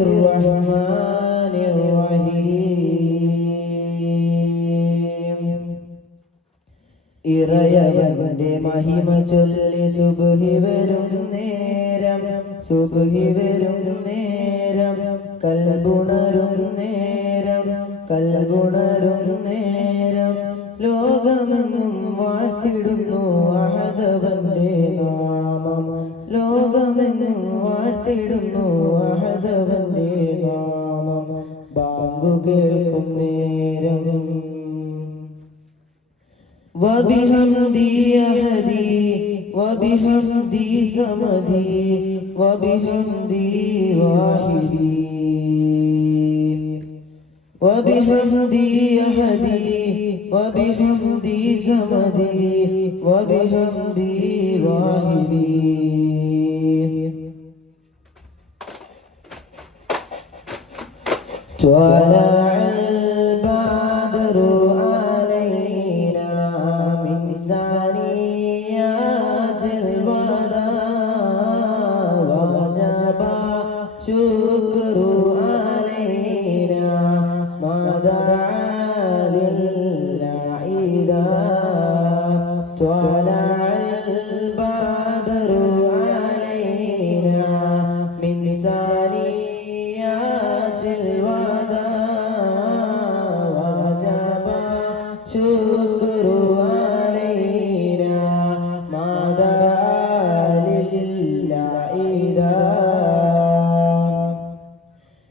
الرحمن الرحيم ഇറയവന്റെ മഹിമ ചൊല്ലി സുബ്ഹി വരും നേരം കൽബുണരും നേരം ലോകമെങ്ങും വാഴ്ത്തിടുന്നു അഹദവന്റെ നാമം ലോകമെങ്ങും വാഴ്ത്തിടുന്നു അഹദവന്റെ നാമം ബാങ്കു കേൾക്കും നേരം وبحمدي أحدي وبحمدي صمدي وبحمدي واحدي وبحمدي أحدي وبحمدي صمدي وبحمدي واحدي طلع البدر شكر علينا ما دعا لله إذا طلع البدر علينا من ثنيات الوداع وجب شكر علينا ما دعا لله إذا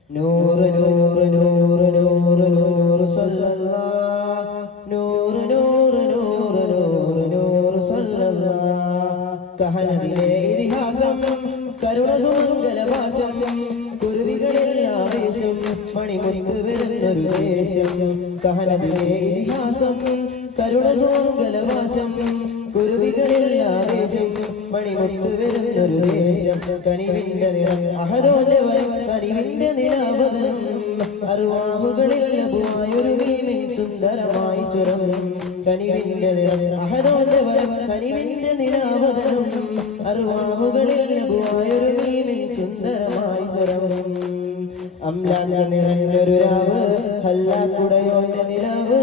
نور نور نور نور نور صلى الله نور نور نور نور نور صلى الله കഹനദിലെ ഇതിഹാസം കരുണ സുമംഗല ഭാഷം കുരുവികളിൽ ആവേശം മണിമുത്ത് വരുന്നൊരു ദേശം കഹനദിലെ ഇതിഹാസം കരുണ സുമംഗല ഭാഷം കുരുവികളിൽ ആവേശം മണിമുത്ത് വരുന്നൊരു ദേശം കനിവിന്റെ നിറം അഹദോന്റെ വരം കനിവിന്റെ നിലാവതനം അർവാഹുകളിൽ ലഭുവായൊരു മീമിൻ സുന്ദരമായി സ്വരം കനിവിന്റെ നിറം അഹദോന്റെ വരം കനിവിന്റെ നിലാവതനം അർവാഹുകളിൽ ലഭുവായൊരു മീമിൻ സുന്ദരമായി സ്വരം അംലാക നിറഞ്ഞൊരു രാവ് ഹല്ലാക്കുടയോന്റെ നിലാവ്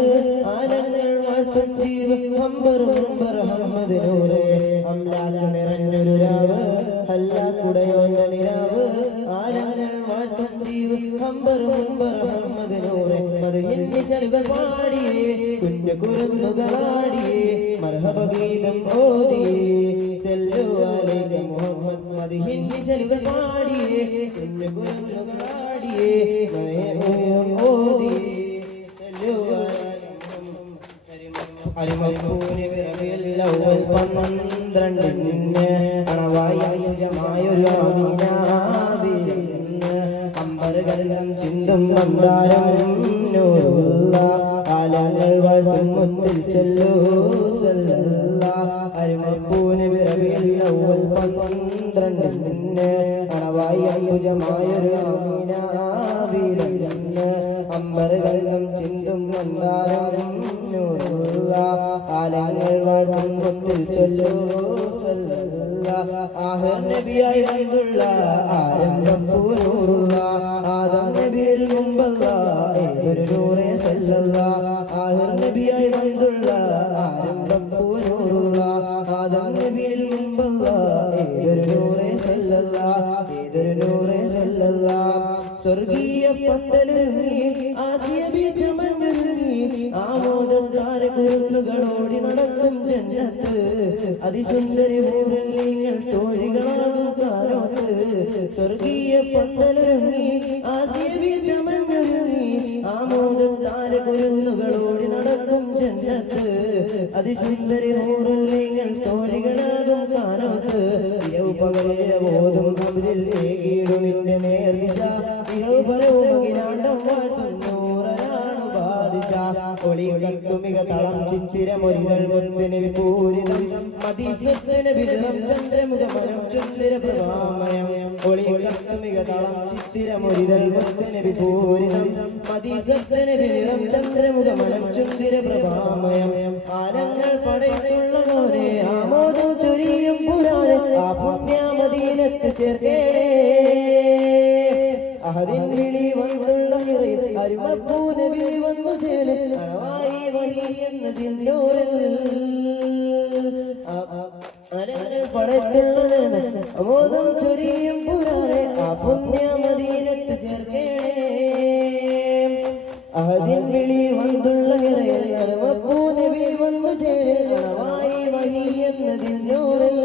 ആലങ്ങൾ വാഴ്ത്തും ജീവ ഹംബർ അഹമ്മദ് നൂറ് അംലാക നിറഞ്ഞൊരു രാവ് ഹല്ലാക്കുടയോന്റെ നിലാവ് ആലങ്ങൾ വാഴ്ത്തും ജീവ ഹംബർ അഹമ്മദ് നൂറ് മദ്ഹിന്റെ ശൽവ പാടിയേ കുഞ്ഞു കുരുന്നുകളാടിയേ മർഹബ ഗീതം ഓതിയേ സല്ലു അലൈക മുഹമ്മദ് മദ്ഹിന്റെ ശൽവ പാടിയേ കുഞ്ഞു കുരുന്നുകളാടിയേ ഓതിയേ സല്ലു അലിമപ്പൂരി വിറവിൽ അവൽ 12 അണവായൊരു ആമീനാവിരുന്ന് അമ്പരകരണം ചിന്തും മന്ദാരം നൂറുള്ള ആലങ്ങൾ വാഴ്ത്തും മുത്തിൽ ചെല്ലൂ സല്ലല്ലാഹ് അരിമപ്പൂരി വിറവിൽ അവൽ 12 അണവായൊരു ആമീനാവിരുന്ന് അമ്പരകരണം ചിന്തും മന്ദാരം ആലങ്ങൾ വാഴ്ത്തും മുത്തിൽ ചൊല്ലൂ സല്ലല്ലാഹ് ആഹിർ നബിയായി വന്നുള്ള ആരംഭം പൂനൂറുള്ള ആദം നബിയിൽ മുമ്പല്ല ഏതൊരു നൂറേ സല്ലല്ലാഹ് ആഹിർ നബിയായി വന്നുള്ള ആരംഭം പൂനൂറുള്ള ആദം നബിയിൽ മുമ്പല്ല ഏതൊരു നൂറേ സല്ലല്ലാഹ് സ്വർഗീയ പന്തലൊരുങ്ങി ആസിയ ബീജമഞ്ഞൊരുങ്ങി ആമോദത്താലെ കുരുന്നുകളോടി നടക്കും ജന്നത്ത് അതിസുന്ദരി ഊരിൽ നിങ്ങൾ തോഴികളാകും കാലോത്ത് സ്വർഗീയ പന്തലൊരുങ്ങി ആസിയ ബീജമഞ്ഞൊരുങ്ങി ആമോദത്താലെ കുരുന്നുകളോടി നടക്കും ജന്നത്ത് അതിസുന്ദരി ഊരിൽ നിങ്ങൾ തോഴികളാകും കാലോത്ത് പകലിലെ ബോധം കവിതിൽ ഏകീടു നിന്റെ നേർദിശ ഇഹപരവും അഖിലാണ്ടം വാഴ്ത്തുന്നൂറനാണു ബാദിശ ഒളി കത്തുമിക തളം ചിത്തിരമൊരിതൾ മുത്തിന് വിപൂരിതം മദീസത്തിന് വിതരം ചന്ദ്രമുഖമനം ചുന്ദര പ്രഭാമയം ഒളി കത്തുമിക തളം ചിത്തിരമൊരിതൾ മുത്തിന് വിപൂരിതം മദീസത്തിന് വിതരം ചന്ദ്രമുഖമനം ചുന്ദര പ്രഭാമയം ആലങ്ങൾ പടയിട്ടുള്ളവരെ ആമോദം ചൊരിയും പുരാണ് ആ പുണ്യ മദീനത്ത് ചേർക്കേണേ അഹദിൻ വിളി വന്നുള്ള ഹിറയിൽ അരുമപ്പൂ നബി വന്നു ചേര് അണവായി വഹി എന്നതിന്നൂറിൽ പടത്തുള്ളത് അമോദം ചൊരിയും പുരാനെ ആ പുണ്യ മദീനത്ത് ചേർക്കേണേ അഹദിൻ വിളി വന്നുള്ള ഹിറയിൽ അരുമപ്പൂ നബി വന്നു ചേര് അണവായി വഹി എന്നതിന്നൂറിൽ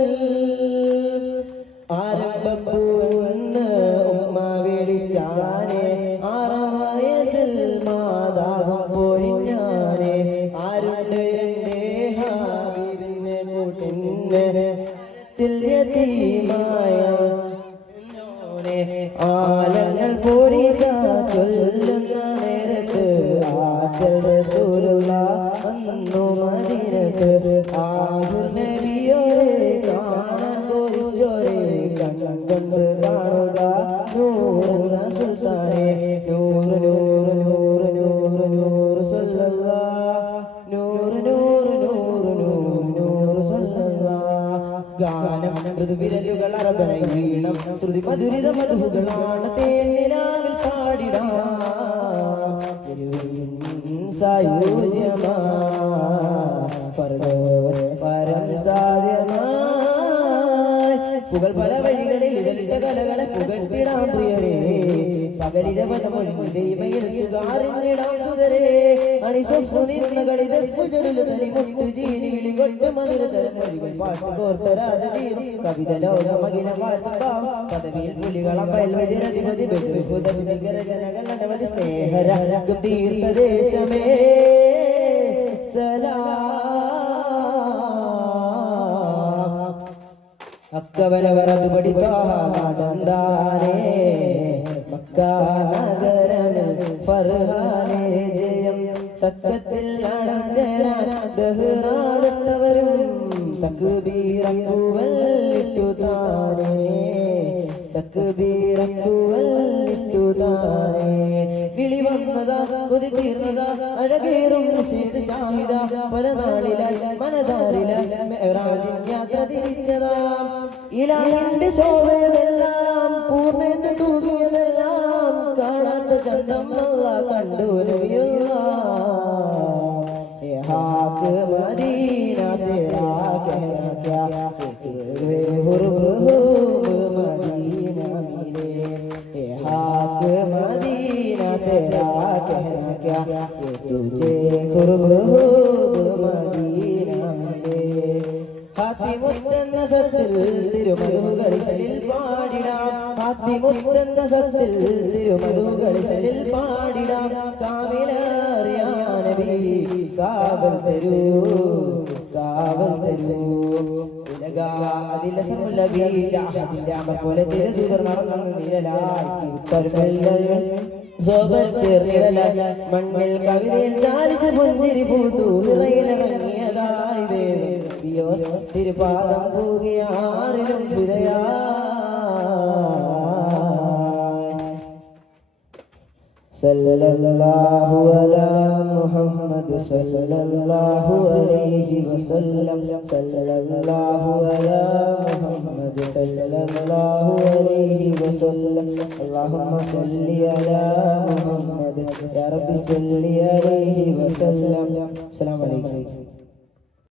ആരംഭപ്പൂവെന്ന് ഉമ്മ വിളിച്ചാനെ 6 വയസ്സിൽ മാതാവും പൊഴിഞ്ഞാനെ ആരുടെ എന്റെ ഹാബീബിനെ കൂട്ടിന് യതീമായ ആലങ്ങൾ പൊടിച്ച ചൊല്ലുന്ന നേരത്ത് ആറ്റൽ റസൂലുള്ളാഹ് വന്നു മദീനത്ത് ആഹുർ നബിയോരെ കാണാൻ കൊതിച്ചോരെ കണ്ടുകൊണ്ട് കാണുക നൂറെന്ന സുൽത്താനെ നൂറ് നൂറ് നൂറ് നൂറ് നൂറ് സല്ലല്ലാഹ് നൂറ് നൂറ് നൂറ് നൂറ് നൂറ് സല്ലല്ലാഹ് ഗാനം മൃദുവിരലുകൾ അറബനൈ വീണം ശ്രുതി മധുരിത മധുകളാണ് തേനിലാവിൽ പാടിടാം സായുജ്യമാ ഫർദോ പരം സാധ്യമായി പുകൾ പല വഴികളിൽ ഇതലിന്റെ കലകളെ പുകഴ്ത്തിടാം പ്രിയരേ പകലിലെ ദൈവയിൽ സുഖാറിഞ്ഞിടാം സുതരേ അണിസൊപ്പു നിന്ന കളിതപ്പുചൊല്ലു തനിമുട്ടു ജീനി വിളികൊട്ട് മധുര തരമൊഴികൾ പാട്ട് കോർത്ത രാജതീർ കവിത ലോകമകിലം വാഴ്ത്തുണ്ടാം പദവിയിൽ പുലികളം പയൽവതിരധിപതി ബഹുദരജനകൾ അനവധി സ്നേഹരാഗം തീർത്ഥദേശമേ സലാം അക്കവരവരത് പഠിപ്പാടന്താനേ മക്ക നഗരമിൽ ഫർഹാനേ ജയം തക്കത്തിൽ അടച്ചേരാൻ ദഹ്റാനത്തവരും തക്ബീറക്കുവല്ലിട്ടു താനേ തക്ബീറക്കുവല്ലിട്ടു താനേ വിളി വന്നതാ കൊതി തീർന്നതാ അഴകേറും വിശേഷ ഷാഹിദ പല നാളിലായി മനതാരിലായി മെഹ്റാജിൻ യാത്ര തിരിച്ചതാ ഇലാഹിന്റെ ശോഭയതെല്ലാം പൂർണ്ണത തൂകിയതെല്ലാം കാണാത്ത ചന്തം അല്ലാഹ് കണ്ടു ഹാക്ക് മദീന തേരാ कहना क्या एक हुर्ब मदीന मिले हाक मदीना तेरा कहना क्या ये तुझे हुर्ब मदीന मिले ഹാത്തിമുത്തെന്ന സത്തിൽ തിരുമധുകളിൽ പാടിടാം ഹാത്തിമുത്തെന്ന സത്തിൽ തിരുമധുകളിൽ പാടിടാം കാവിലറിയാ നബി കാവൽ തരൂ കാവൽ തരൂ ഉലകാതിലെ സമുലബി ജാഹദിന്റെ അമർ പോലെ തിരുതുതർ നടന്നു നിഴലായി ചേർന്നിടലായി മണ്ണിൽ കവിതയിൽ ചാലിച്ച് പുഞ്ചിരി പൂത്തു നിറയിലിറങ്ങിയതായി വേദിയോ തിരുപാദം പൂകിയാറിലും വിതയാ സല്ലല്ലാഹു അലാ മുഹമ്മദ് സല്ലല്ലാഹു അലൈഹി വസല്ലം സല്ലല്ലാഹു അലാ മുഹമ്മദ് സല്ലല്ലാഹു അലൈഹി വസല്ലം അല്ലാഹുമ്മ സല്ലി അലാ മുഹമ്മദ് യാ റബ്ബി സല്ലി അലൈഹി വസല്ലം അസ്സലാമു അലൈക്കും